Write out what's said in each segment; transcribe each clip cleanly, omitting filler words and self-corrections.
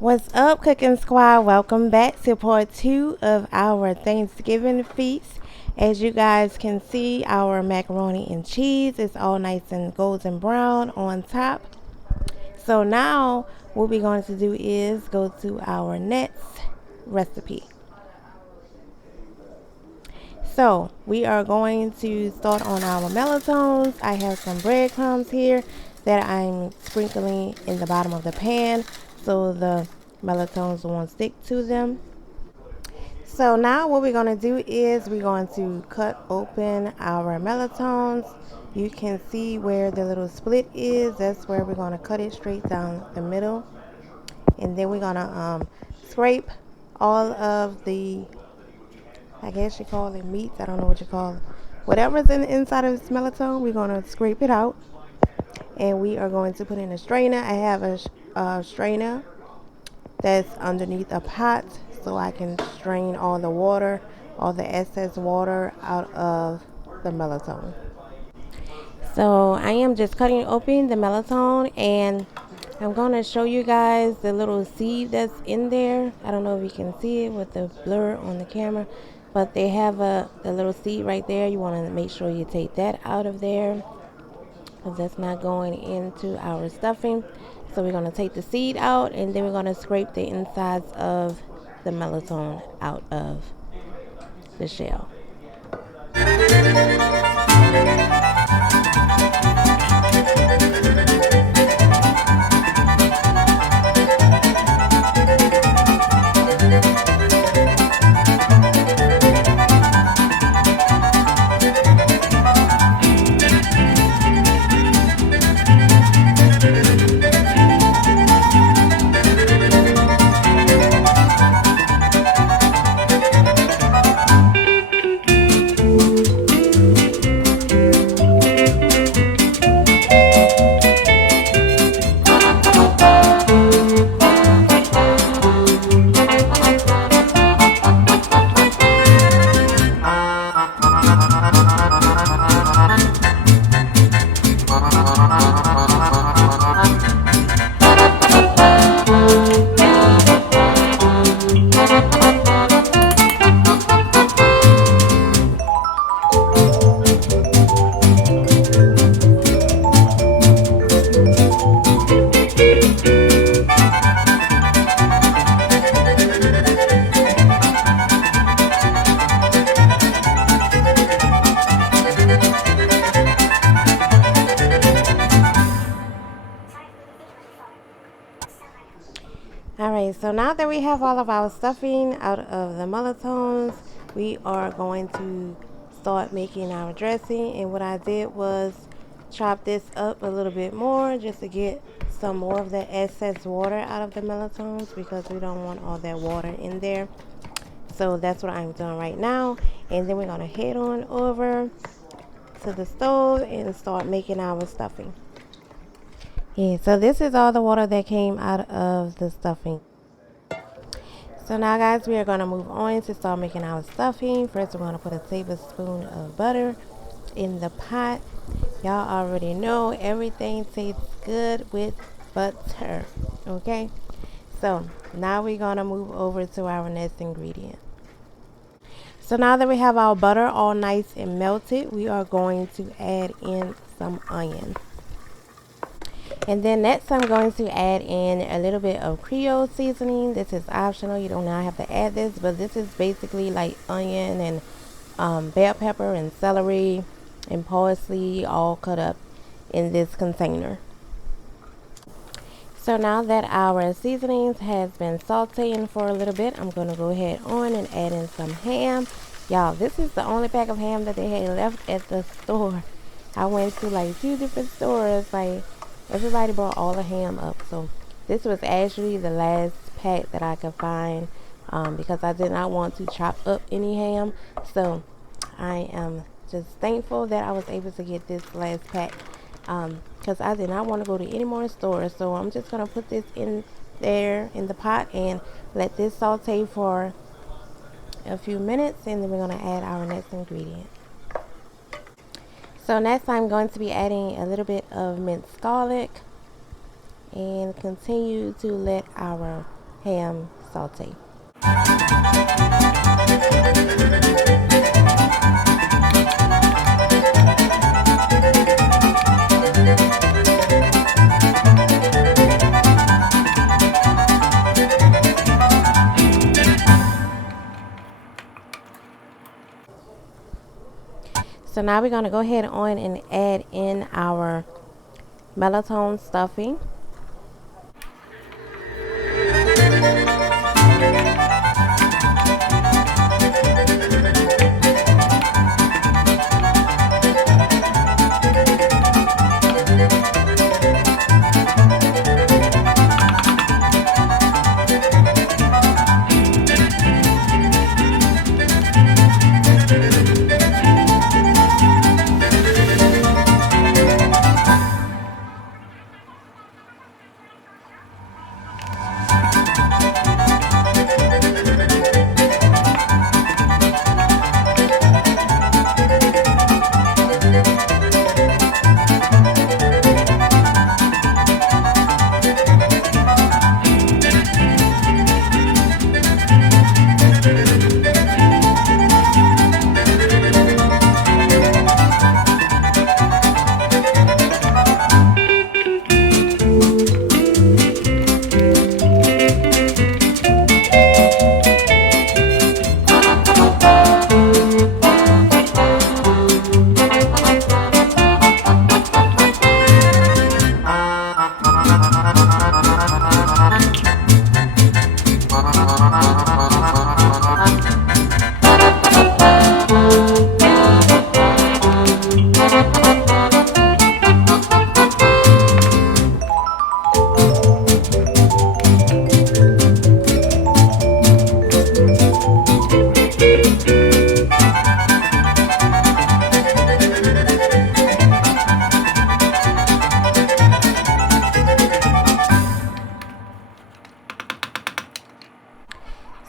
What's up, Cooking Squad? Welcome back to part 2 of our Thanksgiving feast. As you guys can see, our macaroni and cheese is all nice and golden brown on top. So now what we're going to do is go to our next recipe. So we are going to start on our melatones. I have some breadcrumbs here that I'm sprinkling in the bottom of the pan so the melatones won't stick to them. So now what we're going to do is we're going to cut open our melatones. You can see where the little split is. That's where we're going to cut it straight down the middle. And then we're going to scrape all of the, I guess you call it meats. I don't know what you call it. Whatever's in the inside of this melatonin, we're going to scrape it out. And we are going to put in a strainer. I have a strainer that's underneath a pot so I can strain all the water, all the excess water out of the melatonin. So I am just cutting open the melatonin and I'm going to show you guys the little seed that's in there. I don't know if you can see it with the blur on the camera, but they have the little seed right there. You want to make sure you take that out of there because that's not going into our stuffing. So we're going to take the seed out and then we're going to scrape the insides of the melatonin out of the shell. Alright, so now that we have all of our stuffing out of the melatones, we are going to start making our dressing. And what I did was chop this up a little bit more just to get some more of the excess water out of the melatones because we don't want all that water in there. So that's what I'm doing right now. And then we're going to head on over to the stove and start making our stuffing. Yeah, so this is all the water that came out of the stuffing. So now guys, we are going to move on to start making our stuffing. First we're going to put a tablespoon of butter in the pot. Y'all already know everything tastes good with butter. Okay, so now we're going to move over to our next ingredient. So now that we have our butter all nice and melted, we are going to add in some onion. And then next I'm going to add in a little bit of Creole seasoning. This is optional. You do not have to add this, but this is basically like onion and bell pepper and celery and parsley all cut up in this container. So now that our seasonings has been sauteing for a little bit, I'm going to go ahead on and add in some ham. Y'all, this is the only pack of ham that they had left at the store. I went to like 2 different stores, like everybody brought all the ham up. So this was actually the last pack that I could find because I did not want to chop up any ham. So I am just thankful that I was able to get this last pack because I did not want to go to any more stores. So I'm just going to put this in there in the pot and let this saute for a few minutes, and then we're going to add our next ingredient. So next I'm going to be adding a little bit of minced garlic and continue to let our ham saute. So now we're going to go ahead on and add in our melatonin stuffing.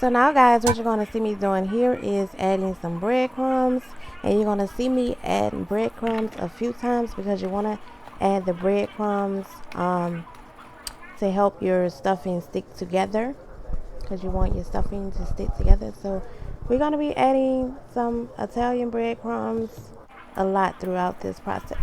So now guys, what you're going to see me doing here is adding some breadcrumbs, and you're going to see me adding breadcrumbs a few times because you want to add the breadcrumbs to help your stuffing stick together, because you want your stuffing to stick together. So we're going to be adding some Italian breadcrumbs a lot throughout this process.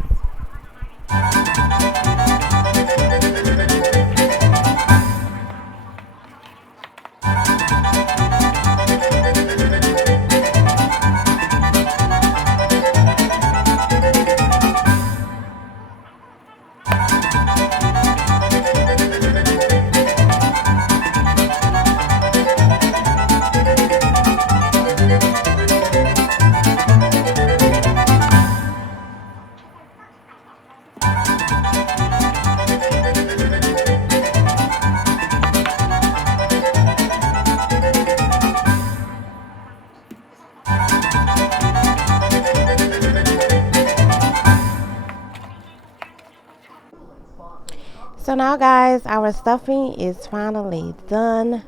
So now guys, our stuffing is finally done.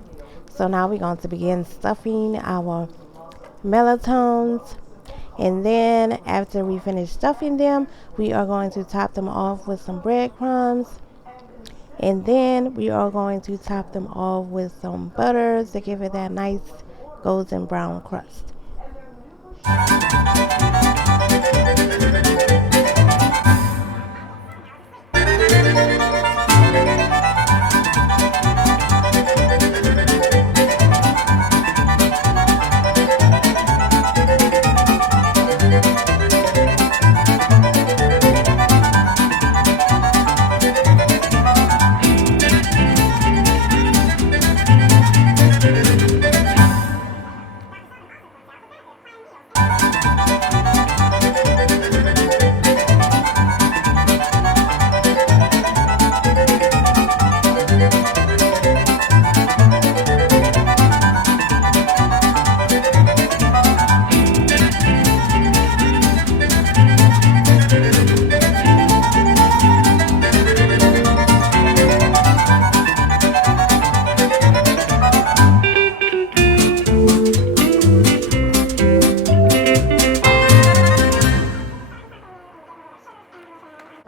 So now we're going to begin stuffing our melatones. And then after we finish stuffing them, we are going to top them off with some breadcrumbs. And then we are going to top them off with some butter to give it that nice golden brown crust.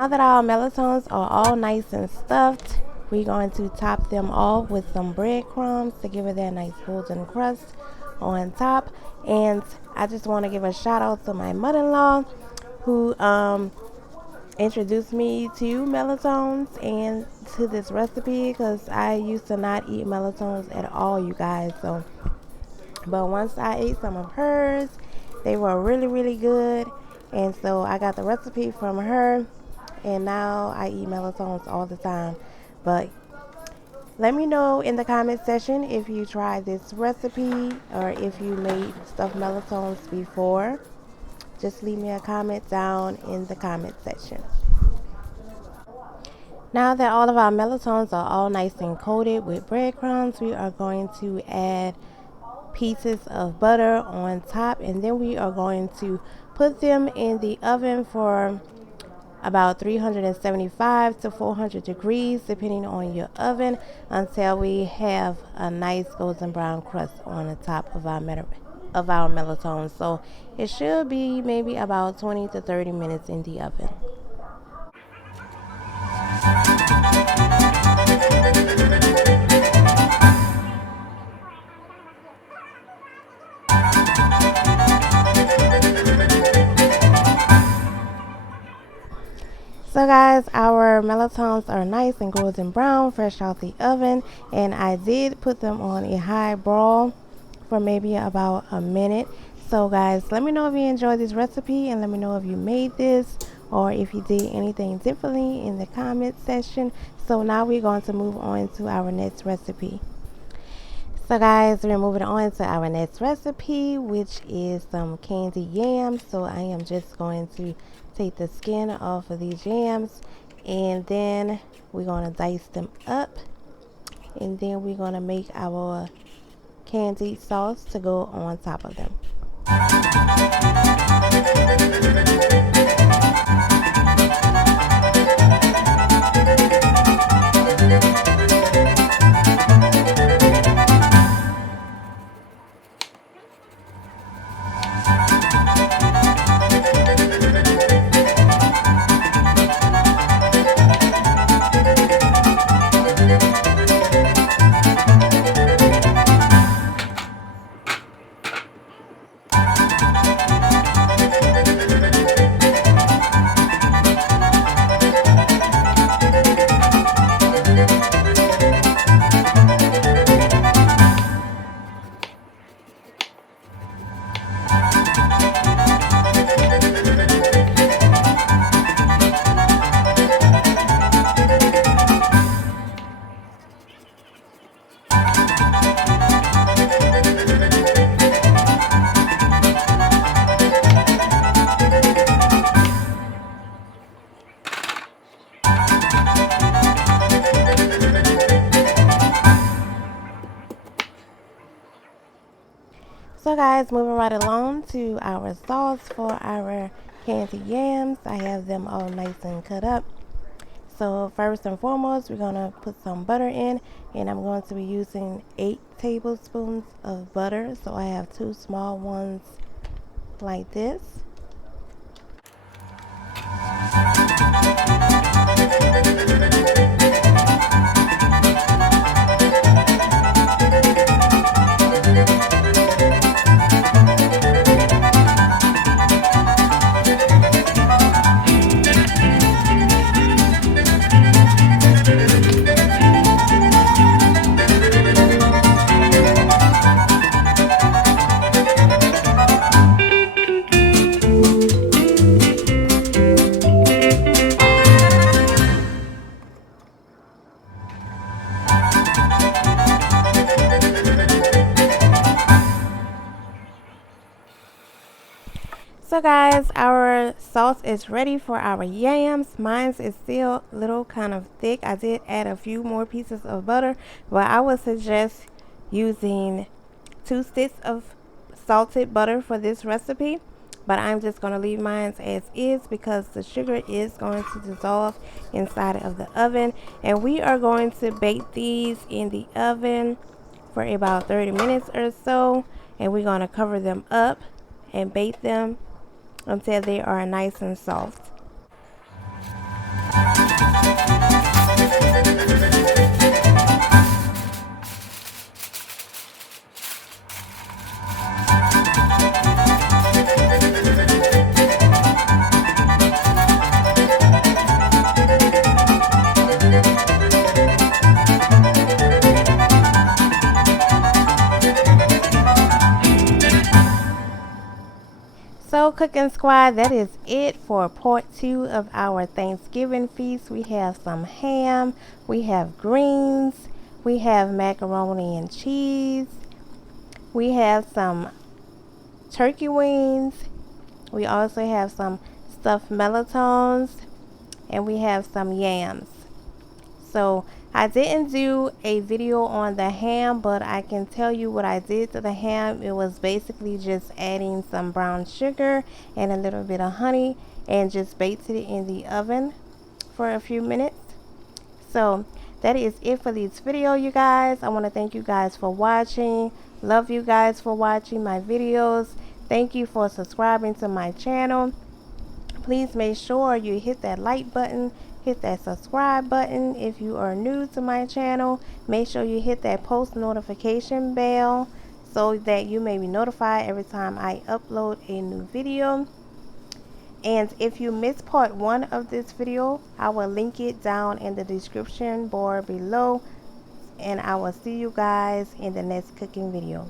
Now that our melatones are all nice and stuffed, we're going to top them off with some breadcrumbs to give it that nice golden crust on top. And I just want to give a shout out to my mother-in-law who introduced me to melatones and to this recipe, because I used to not eat melatones at all, you guys. So but once I ate some of hers, they were really, really good. And so I got the recipe from her, and now I eat melatones all the time. But let me know in the comment section if you tried this recipe or if you made stuffed melatones before. Just leave me a comment down in the comment section. Now that all of our melatones are all nice and coated with breadcrumbs, we are going to add pieces of butter on top, and then we are going to put them in the oven for about 375 to 400 degrees depending on your oven, until we have a nice golden brown crust on the top of our melatones. So it should be maybe about 20 to 30 minutes in the oven. So guys, our melatones are nice and golden brown, fresh out the oven, and I did put them on a high broil for maybe about a minute. So guys, let me know if you enjoyed this recipe, and let me know if you made this or if you did anything differently in the comment section. So now we're going to move on to our next recipe. So guys, we're moving on to our next recipe, which is some candied yams. So I am just going to take the skin off of these yams, and then we're going to dice them up, and then we're going to make our candied sauce to go on top of them. So guys, moving right along to our sauce for our candied yams. I have them all nice and cut up. So first and foremost, we're going to put some butter in, and I'm going to be using 8 tablespoons of butter. So I have 2 small ones like this. So guys, our sauce is ready for our yams. Mine is still a little kind of thick. I did add a few more pieces of butter, but I would suggest using 2 sticks of salted butter for this recipe. But I'm just going to leave mine as is because the sugar is going to dissolve inside of the oven. And we are going to bake these in the oven for about 30 minutes or so. And we're going to cover them up and bake them until they are nice and soft. So cooking squad, that is it for part 2 of our Thanksgiving feast. We have some ham, we have greens, we have macaroni and cheese, we have some turkey wings, we also have some stuffed melatones, and we have some yams. So I didn't do a video on the ham, but I can tell you what I did to the ham. It was basically just adding some brown sugar and a little bit of honey and just baked it in the oven for a few minutes. So that is it for this video, you guys. I want to thank you guys for watching. Love you guys for watching my videos. Thank you for subscribing to my channel. Please make sure you hit that like button, hit that subscribe button. If you are new to my channel, make sure you hit that post notification bell so that you may be notified every time I upload a new video. And if you missed part 1 of this video, I will link it down in the description bar below. And I will see you guys in the next cooking video.